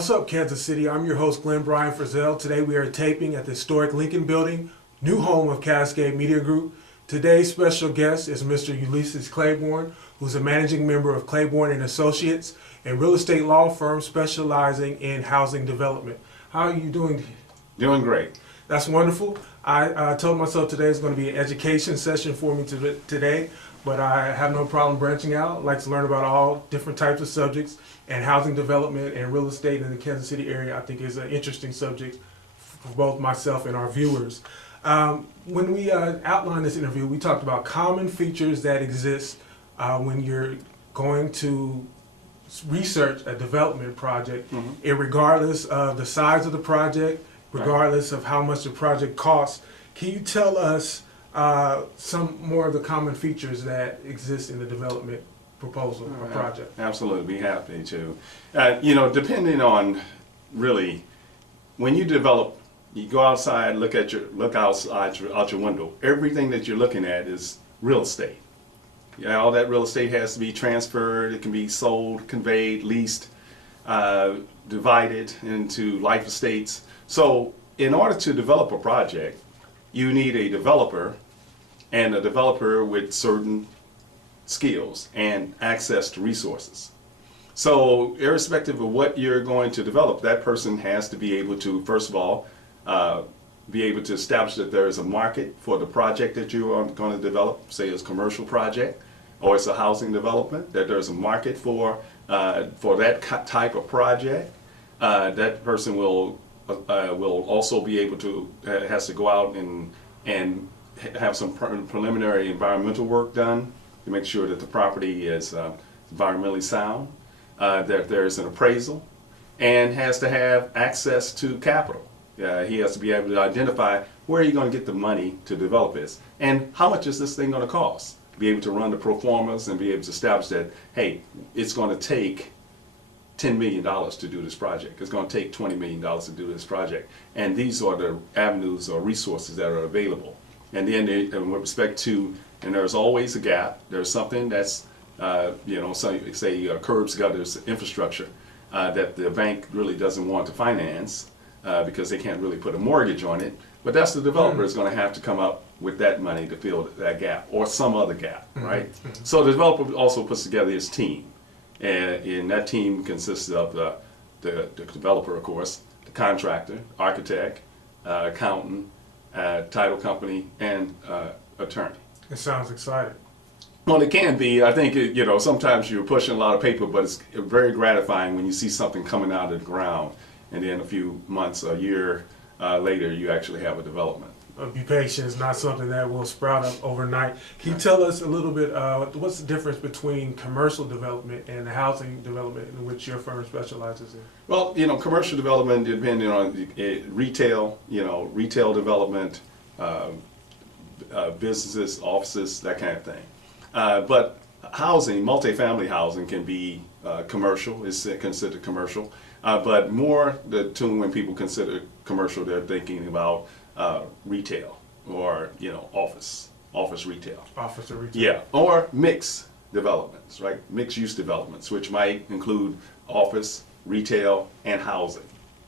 What's up, Kansas City? I'm your host, Glenn Brian Frizzell. Today we are taping at the historic Lincoln Building, new home of Cascade Media Group. Today's special guest is Mr. Ulysses Clayborn, who's a managing member of Clayborn and Associates, a real estate law firm specializing in housing development. How are you doing? Doing great. That's wonderful. I told myself today is going to be an education session for me today, but I have no problem branching out. I like to learn about all different types of subjects, and housing development and real estate in the Kansas City area I think is an interesting subject for both myself and our viewers. When we outlined this interview, we talked about common features that exist when you're going to research a development project, regardless of the size of the project, regardless of how much the project costs. Can you tell us some more of the common features that exist in the development proposal or project? Absolutely, be happy to. Depending on really, when you develop, you go outside, look out your window. Everything that you're looking at is real estate. Yeah, all that real estate has to be transferred. It can be sold, conveyed, leased, divided into life estates. So in order to develop a project, you need a developer, and a developer with certain skills and access to resources. So irrespective of what you're going to develop, that person has to be able to, first of all, be able to establish that there is a market for the project that you are going to develop, say it's a commercial project or it's a housing development, that there's a market for that type of project. That person will also be able to, has to go out and have some preliminary environmental work done to make sure that the property is environmentally sound, that there's an appraisal, and has to have access to capital. He has to be able to identify where you're going to get the money to develop this, and how much is this thing going to cost. Be able to run the pro formas and be able to establish that, hey, it's going to take $10 million to do this project. It's going to take $20 million to do this project. And these are the avenues or resources that are available. And then with respect to, and there's always a gap, there's something that's, say curbs, gutters, infrastructure that the bank really doesn't want to finance because they can't really put a mortgage on it. But that's the developer is going to have to come up with that money to fill that gap or some other gap, right? So the developer also puts together his team. And that team consists of the developer, of course, the contractor, architect, accountant, title company, and attorney. It sounds exciting. Well, it can be. I think, sometimes you're pushing a lot of paper, but it's very gratifying when you see something coming out of the ground, and then a few months, a year later, you actually have a development. Be patient is not something that will sprout up overnight. Can you tell us a little bit, what's the difference between commercial development and the housing development in which your firm specializes in? Well, commercial development, depending on retail, retail development, businesses, offices, that kind of thing. But housing, multifamily housing can be commercial, is considered commercial. But more when people consider commercial, they're thinking about retail or office retail. Office or retail. Yeah, or mixed developments, right? Mixed use developments, which might include office, retail, and housing.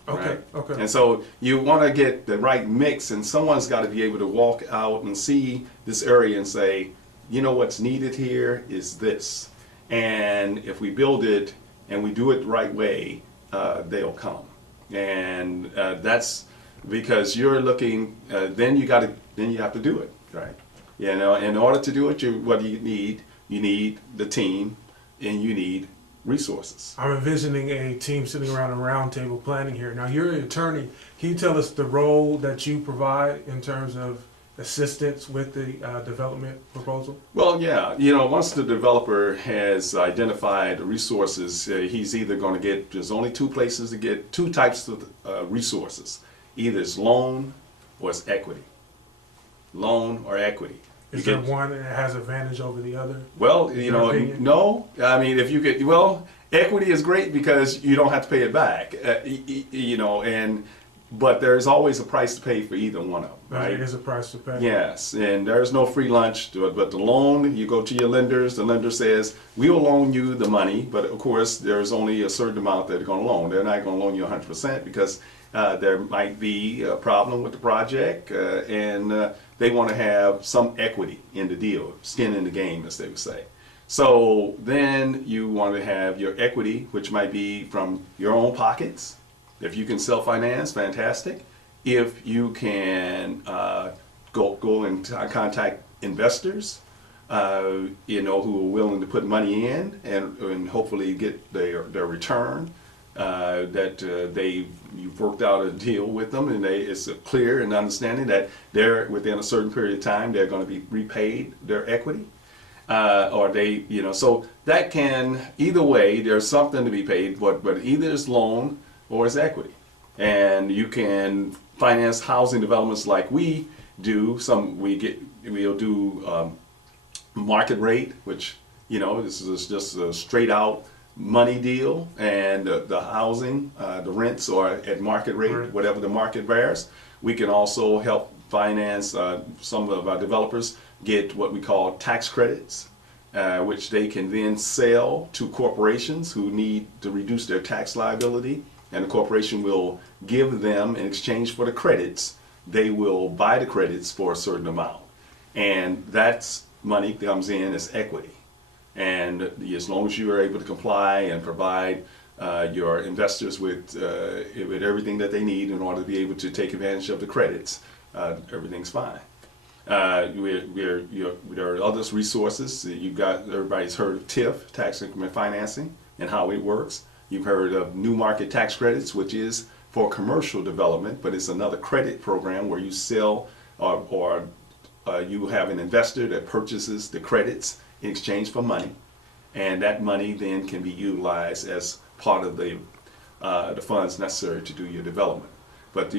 Okay. Right? Okay. And so you want to get the right mix, and someone's got to be able to walk out and see this area and say, what's needed here is this, and if we build it and we do it the right way, they'll come. And that's because you're looking, then you have to do it, right? In order to do it, what do you need? You need the team, and you need resources. I'm envisioning a team sitting around a round table planning here. Now, you're an attorney. Can you tell us the role that you provide in terms of assistance with the development proposal? Well, yeah. Once the developer has identified resources, he's either going to get, there's only two places to get, two types of resources. Either it's loan or it's equity. Loan or equity. Is there one that has advantage over the other? Well, no. I mean, if you get, equity is great because you don't have to pay it back. And but there's always a price to pay for either one of them, right? There is a price to pay. Yes, and there's no free lunch, but the loan, you go to your lenders, the lender says, we will loan you the money, but of course, there's only a certain amount that they're gonna loan. They're not gonna loan you 100% because there might be a problem with the project, and they wanna have some equity in the deal, skin in the game, as they would say. So then you wanna have your equity, which might be from your own pockets. If you can self-finance, fantastic. If you can go and contact investors, who are willing to put money in and hopefully get their return, you've worked out a deal with them, and it's clear and understanding that they're within a certain period of time they're going to be repaid their equity, so that can either way there's something to be paid, but either it's loan or it's equity, and you can finance housing developments like we do. We'll do market rate, which this is just a straight out money deal, and the housing, the rents are at market rate, Right. whatever the market bears. We can also help finance some of our developers get what we call tax credits, which they can then sell to corporations who need to reduce their tax liability, and the corporation will give them, in exchange for the credits, they will buy the credits for a certain amount, and that's money that comes in as equity. And as long as you are able to comply and provide your investors with everything that they need in order to be able to take advantage of the credits, everything's fine. There are other resources. Everybody's heard of TIF, tax increment financing, and how it works. You've heard of new market tax credits, which is for commercial development, but it's another credit program where you sell or you have an investor that purchases the credits in exchange for money, and that money then can be utilized as part of the funds necessary to do your development. But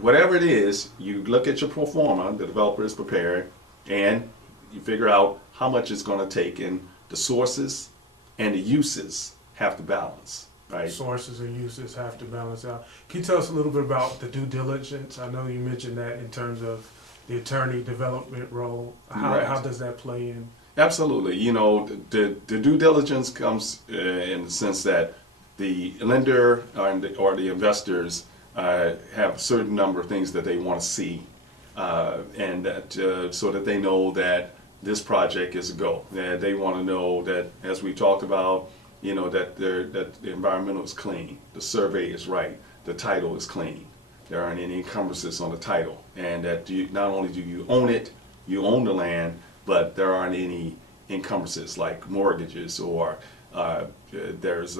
whatever it is, you look at your pro forma, the developer is prepared, and you figure out how much it's going to take, and the sources and the uses have to balance. Right. Sources and uses have to balance out. Can you tell us a little bit about the due diligence? I know you mentioned that in terms of the attorney development role. How does that play in? Absolutely. The due diligence comes in the sense that the lender or the investors have a certain number of things that they want to see, and that so that they know that this project is a go. They want to know that, as we talked about, that the environmental is clean, the survey is right, the title is clean, there aren't any encumbrances on the title, and that not only do you own it, you own the land, but there aren't any encumbrances like mortgages or there's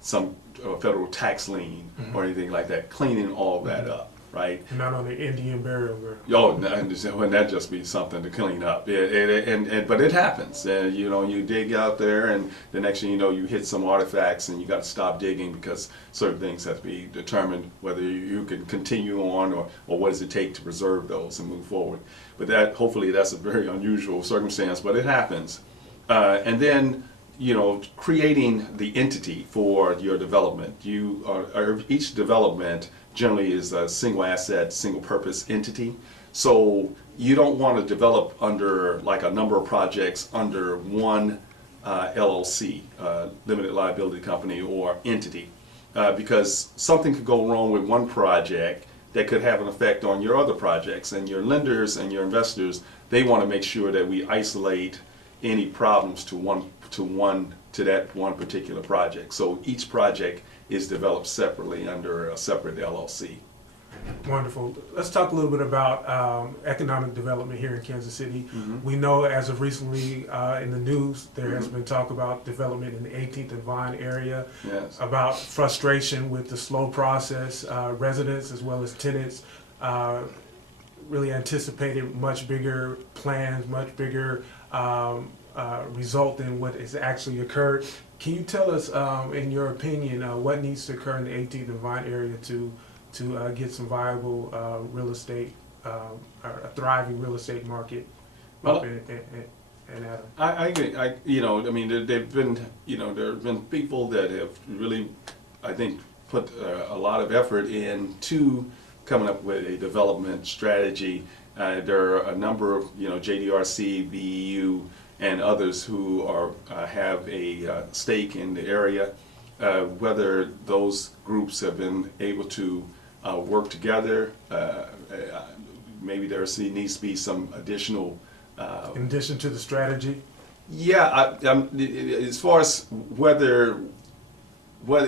some federal tax lien or anything like that, cleaning all that up, right? And not on the Indian burial ground. Oh, wouldn't that just be something to clean up? But it happens, and you dig out there, and the next thing you know, you hit some artifacts, and you got to stop digging because certain things have to be determined whether you can continue on or what does it take to preserve those and move forward. But hopefully that's a very unusual circumstance, but it happens. And then creating the entity for your development. Each development generally is a single asset, single purpose entity. So you don't want to develop under like a number of projects under one LLC, limited liability company or entity, because something could go wrong with one project that could have an effect on your other projects. And your lenders and your investors, they want to make sure that we isolate any problems to that one particular project. So each project is developed separately under a separate LLC. Wonderful. Let's talk a little bit about economic development here in Kansas City. Mm-hmm. We know as of recently in the news, there has Mm-hmm. been talk about development in the 18th and Vine area, Yes. about frustration with the slow process. Residents as well as tenants really anticipated much bigger plans, much bigger result than what has actually occurred. Can you tell us, in your opinion, what needs to occur in the 18th and Vine area to get some viable real estate, a thriving real estate market up in Adam? I agree. I mean, there've been, there have been people that have really, I think, put a lot of effort into coming up with a development strategy. There are a number of, JDRC, VEU, and others who are have a stake in the area. Whether those groups have been able to work together, maybe there needs to be some additional. In addition to the strategy? Yeah, as far as what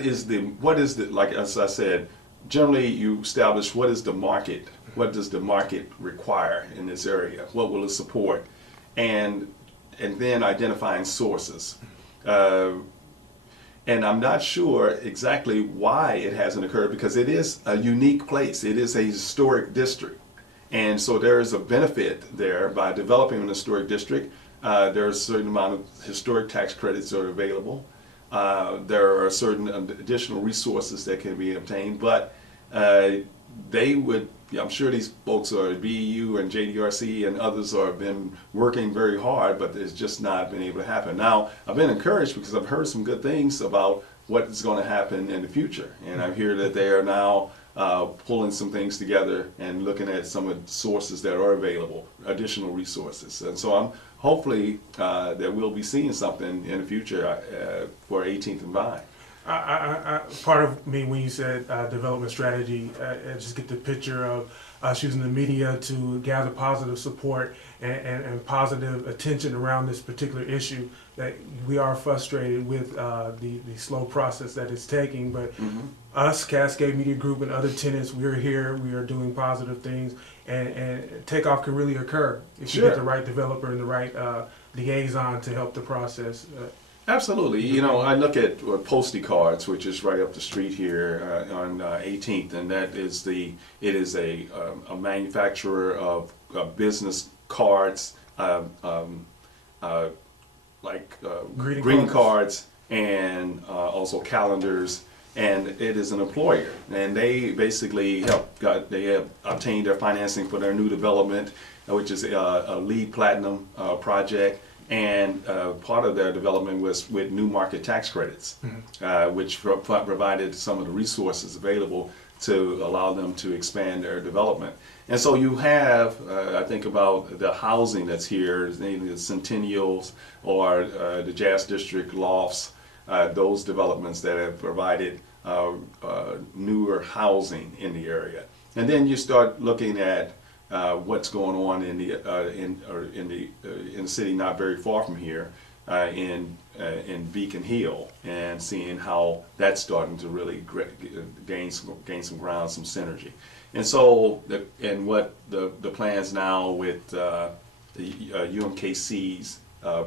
is the like as I said, generally you establish what is the market, what does the market require in this area, what will it support, and then identifying sources. And I'm not sure exactly why it hasn't occurred, because it is a unique place. It is a historic district. And so there is a benefit there by developing an historic district. There's a certain amount of historic tax credits that are available. There are certain additional resources that can be obtained, but they would, I'm sure these folks are BEU and JDRC and others have been working very hard, but it's just not been able to happen. Now, I've been encouraged because I've heard some good things about what is going to happen in the future. And I hear that they are now pulling some things together and looking at some of the sources that are available, additional resources. And so I'm hopefully that we'll be seeing something in the future for 18th and Vine. Part of me, when you said development strategy, I just get the picture of us using the media to gather positive support and positive attention around this particular issue. That we are frustrated with the slow process that it's taking, but us, Cascade Media Group, and other tenants, we're here, we are doing positive things, and takeoff can really occur if you get the right developer and the right liaison to help the process. Absolutely. I look at Postie Cards, which is right up the street here on 18th, and it is a manufacturer of business cards, like greeting cards, and also calendars. And it is an employer, and they basically they have obtained their financing for their new development, which is a LEED Platinum project. And part of their development was with new market tax credits, which provided some of the resources available to allow them to expand their development. And so you have, I think about the housing that's here, namely the Centennials or the Jazz District Lofts, those developments that have provided newer housing in the area. And then you start looking at what's going on in the city not very far from here, in Beacon Hill, and seeing how that's starting to really gain some ground, some synergy. And so, what the plans now with the UMKC's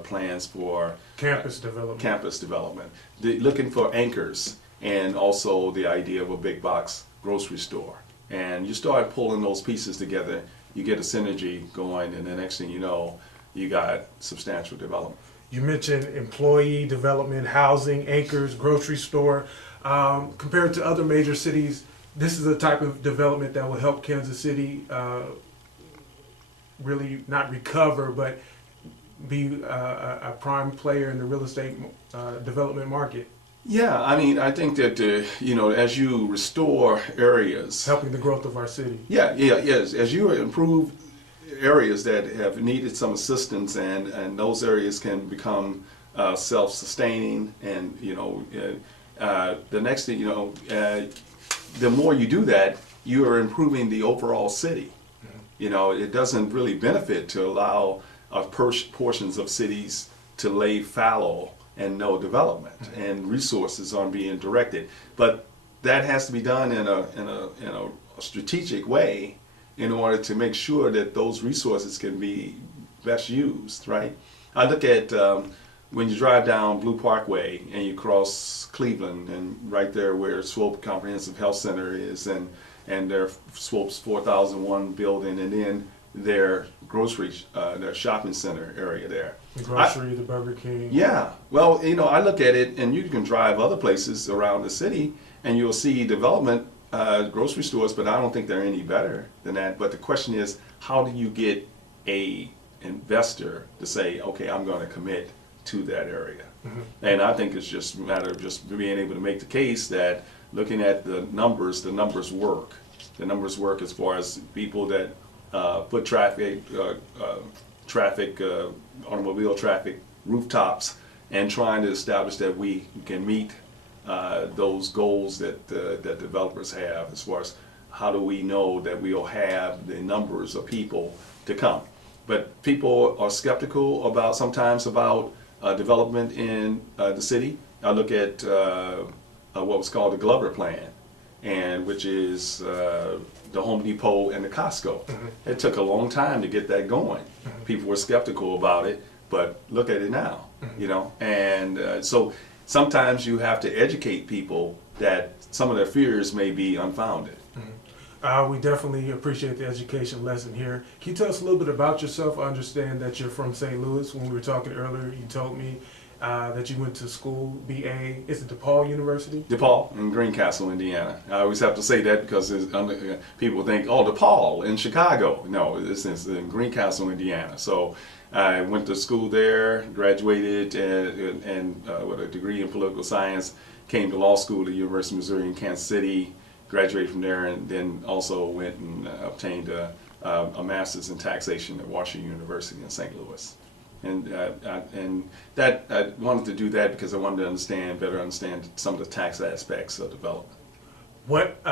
plans for campus development, looking for anchors, and also the idea of a big box grocery store. And you start pulling those pieces together, you get a synergy going, and the next thing you know, you got substantial development. You mentioned employee development, housing, anchors, grocery store. Compared to other major cities, this is a type of development that will help Kansas City really not recover, but be a prime player in the real estate development market. Yeah, I think that as you restore areas, helping the growth of our city. Yes. As you improve areas that have needed some assistance, and those areas can become self-sustaining, and the next thing the more you do that, you are improving the overall city. It doesn't really benefit to allow portions of cities to lay fallow and no development, and resources aren't being directed. But that has to be done in a strategic way in order to make sure that those resources can be best used, right? I look at when you drive down Blue Parkway and you cross Cleveland, and right there where Swope Comprehensive Health Center is, and their Swope's 4001 building, and then their their shopping center area there. The grocery, the Burger King. Yeah, well, I look at it, and you can drive other places around the city, and you'll see development grocery stores, but I don't think they're any better than that. But the question is, how do you get a investor to say, okay, I'm going to commit to that area. And I think it's just a matter of just being able to make the case that looking at the numbers work. The numbers work as far as people that put automobile traffic, rooftops, and trying to establish that we can meet those goals that that developers have as far as how do we know that we'll have the numbers of people to come. But people are skeptical sometimes about development in the city. I look at what was called the Glover Plan, and which is the Home Depot and the Costco. It took a long time to get that going. People were skeptical about it, but look at it now, you know. And so sometimes you have to educate people that some of their fears may be unfounded. We definitely appreciate the education lesson here. Can you tell us a little bit about yourself? I understand that you're from St. Louis. When we were talking earlier, you told me that you went to school, BA, is it DePaul University? DePaul in Greencastle, Indiana. I always have to say that because people think, oh, DePaul in Chicago. No, it's in Greencastle, Indiana. So I went to school there, graduated, and with a degree in political science, came to law school at the University of Missouri in Kansas City, graduated from there, and then also went and obtained a master's in taxation at Washington University in St. Louis. And that I wanted to do that because I wanted to better understand some of the tax aspects of development. What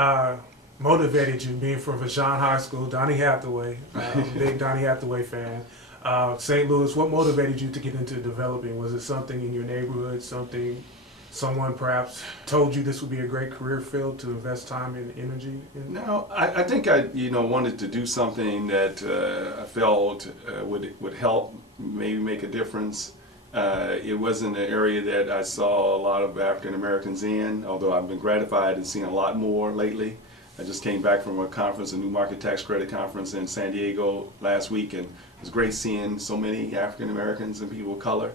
motivated you, being from Vashon High School, Donny Hathaway, big Donny Hathaway fan, St. Louis, what motivated you to get into developing? Was it something in your neighborhood, someone perhaps told you this would be a great career field to invest time and energy in? No, I think I wanted to do something that I felt would help, maybe make a difference. It wasn't an area that I saw a lot of African Americans in, although I've been gratified and seen a lot more lately. I just came back from a conference, a New Market Tax Credit Conference in San Diego last week, and it was great seeing so many African Americans and people of color.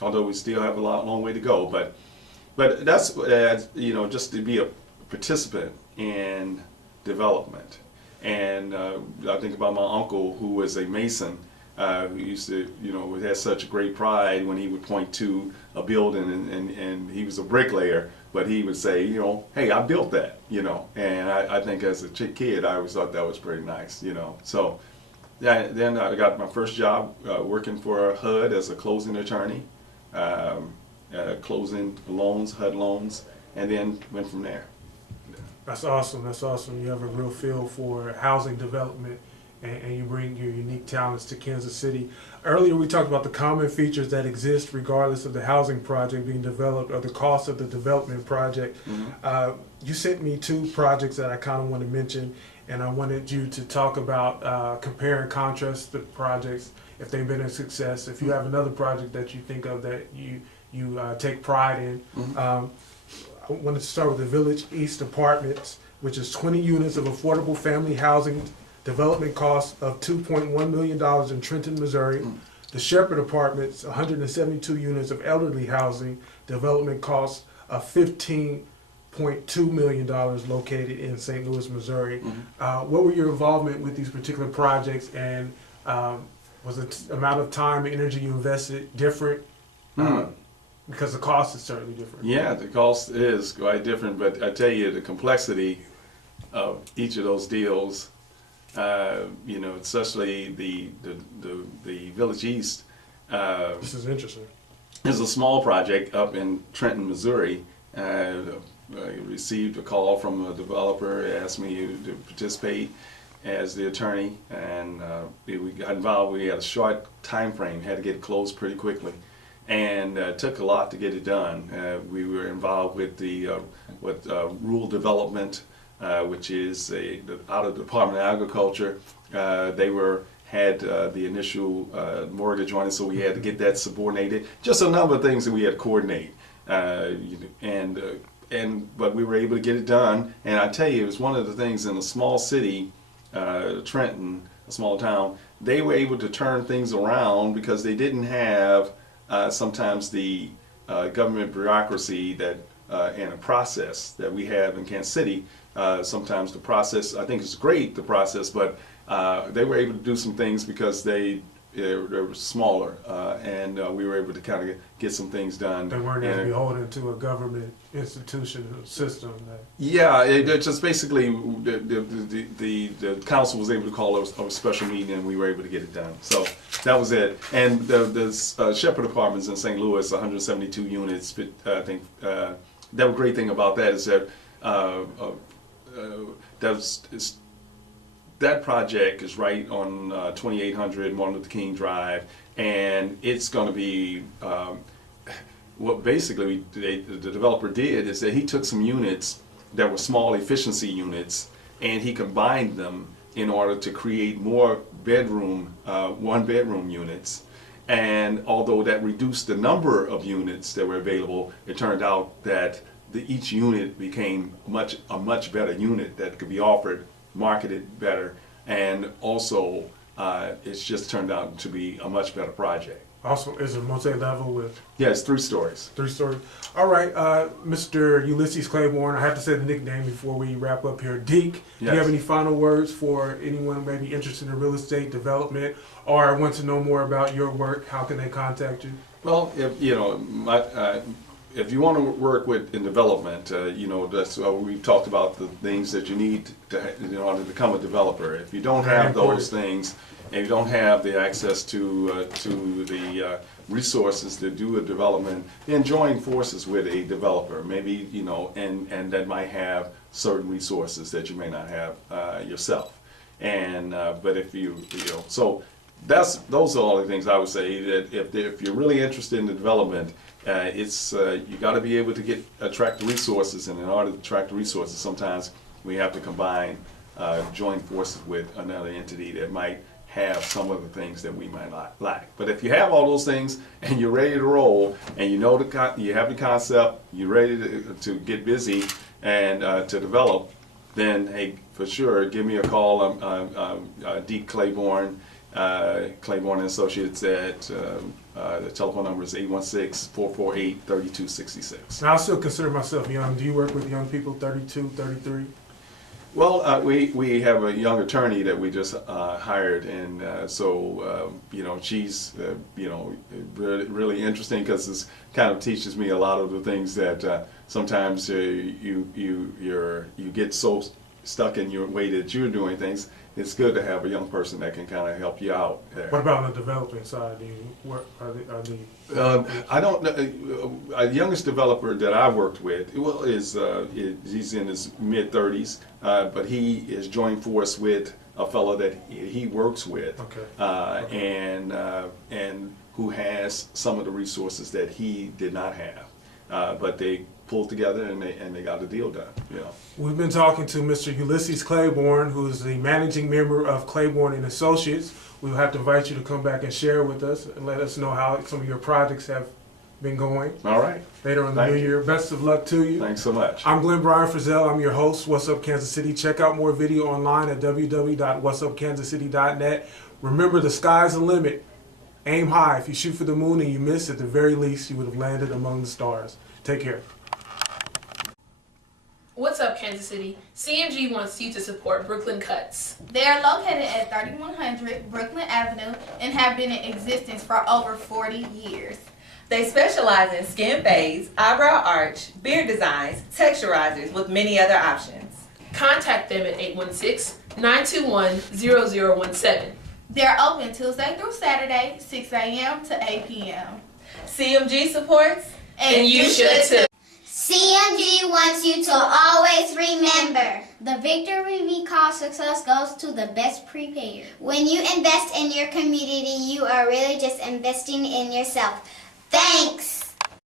Although we still have a long way to go, but that's just to be a participant in development. And I think about my uncle, who was a mason, who used to had such great pride when he would point to a building, and he was a bricklayer, but he would say, hey, I built that, and I think as a kid I always thought that was pretty nice, so. Yeah, then I got my first job working for HUD as a closing attorney, closing loans, HUD loans, and then went from there. That's awesome. That's awesome. You have a real feel for housing development, and you bring your unique talents to Kansas City. Earlier we talked about the common features that exist regardless of the housing project being developed or the cost of the development project. You sent me 2 projects that I kind of want to mention, and I wanted you to talk about compare and contrast the projects, if they've been a success. If you have another project that you think of that you take pride in. I wanted to start with the Village East Apartments, which is 20 units of affordable family housing, development costs of $2.1 million in Trenton, Missouri. The Shepherd Apartments, 172 units of elderly housing, development costs of $15.2 million, located in St. Louis, Missouri. What were your involvement with these particular projects, and was the amount of time and energy you invested different? Because the cost is certainly different. Yeah, the cost is quite different, but I tell you, the complexity of each of those deals, especially the Village East. This is interesting. It's a small project up in Trenton, Missouri. I received a call from a developer, asked me to participate as the attorney, and we got involved. We had a short time frame, had to get it closed pretty quickly, and it took a lot to get it done. We were involved with rural development, which is out of the Department of Agriculture. They had the initial mortgage on it, so we had to get that subordinated. Just a number of things that we had to coordinate, but we were able to get it done. And I tell you, it was one of the things in a small city, Trenton, a small town. They were able to turn things around because they didn't have sometimes the government bureaucracy that and a process that we have in Kansas City. Sometimes the process, I think it's great, the process, but they were able to do some things because they they were smaller, and we were able to kind of get some things done. They weren't And- beholden to a government institution or system. Yeah, it just basically the council was able to call a special meeting, and we were able to get it done. So that was it. And the Shepherd Apartments in St. Louis, 172 units. I think the great thing about that is that that project is right on 2800 Martin Luther King Drive, and it's going to be. What basically the developer did is that he took some units that were small efficiency units, and he combined them in order to create more bedroom, one-bedroom units. And although that reduced the number of units that were available, it turned out that each unit became a much better unit that could be offered, marketed better, and also it's just turned out to be a much better project. Also, is it multi-level with Yeah, it's 3 stories. 3 stories? All right, Mr. Ulysses Clayborn, I have to say the nickname before we wrap up here. Deke, do you Yes. have any final words for anyone maybe interested in real estate development or wants to know more about your work? How can they contact you? Well, if you know, if you want to work in development, that's we've talked about the things that you need in order to become a developer. If you don't have those things, and you don't have the access to the resources to do a development, then join forces with a developer. Maybe and that might have certain resources that you may not have yourself. And but if so those are all the things I would say. That if you're really interested in the development, it's you got to be able to attract the resources, and in order to attract the resources, sometimes we have to join forces with another entity that might have some of the things that we might lack. But if you have all those things and you're ready to roll, and you have the concept, you're ready to get busy and to develop, then hey, for sure, give me a call. I'm Deke Clayborn, Clayborn & Associates at the telephone number is 816-448-3266. Now, I still consider myself young. Do you work with young people, 32, 33? Well, we have a young attorney that we just hired, and she's really interesting because it kind of teaches me a lot of the things that sometimes you get so stuck in your way that you're doing things. It's good to have a young person that can kind of help you out there. What about on the developing side? Do you work? I don't know. The youngest developer that I worked with, he's in his mid-30s, but he is joined force with a fellow that he works with, and who has some of the resources that he did not have, but they pulled together and they got the deal done. We've been talking to Mr. Ulysses Clayborn, who is the managing member of Clayborn & Associates. We'll have to invite you to come back and share with us and let us know how some of your projects have been going. All right. Later on in the new year. Best of luck to you. Thanks so much. I'm Glenn Brian Frizzell. I'm your host, What's Up Kansas City. Check out more video online at www.whatsupkansascity.net. Remember, the sky's the limit. Aim high. If you shoot for the moon and you miss, at the very least, you would have landed among the stars. Take care. What's up, Kansas City? CMG wants you to support Brooklyn Cuts. They are located at 3100 Brooklyn Avenue and have been in existence for over 40 years. They specialize in skin fades, eyebrow arch, beard designs, texturizers, with many other options. Contact them at 816-921-0017. They are open Tuesday through Saturday, 6 a.m. to 8 p.m. CMG supports, And you should too. CMG wants you to always remember, the victory we call success goes to the best prepared. When you invest in your community, you are really just investing in yourself. Thanks.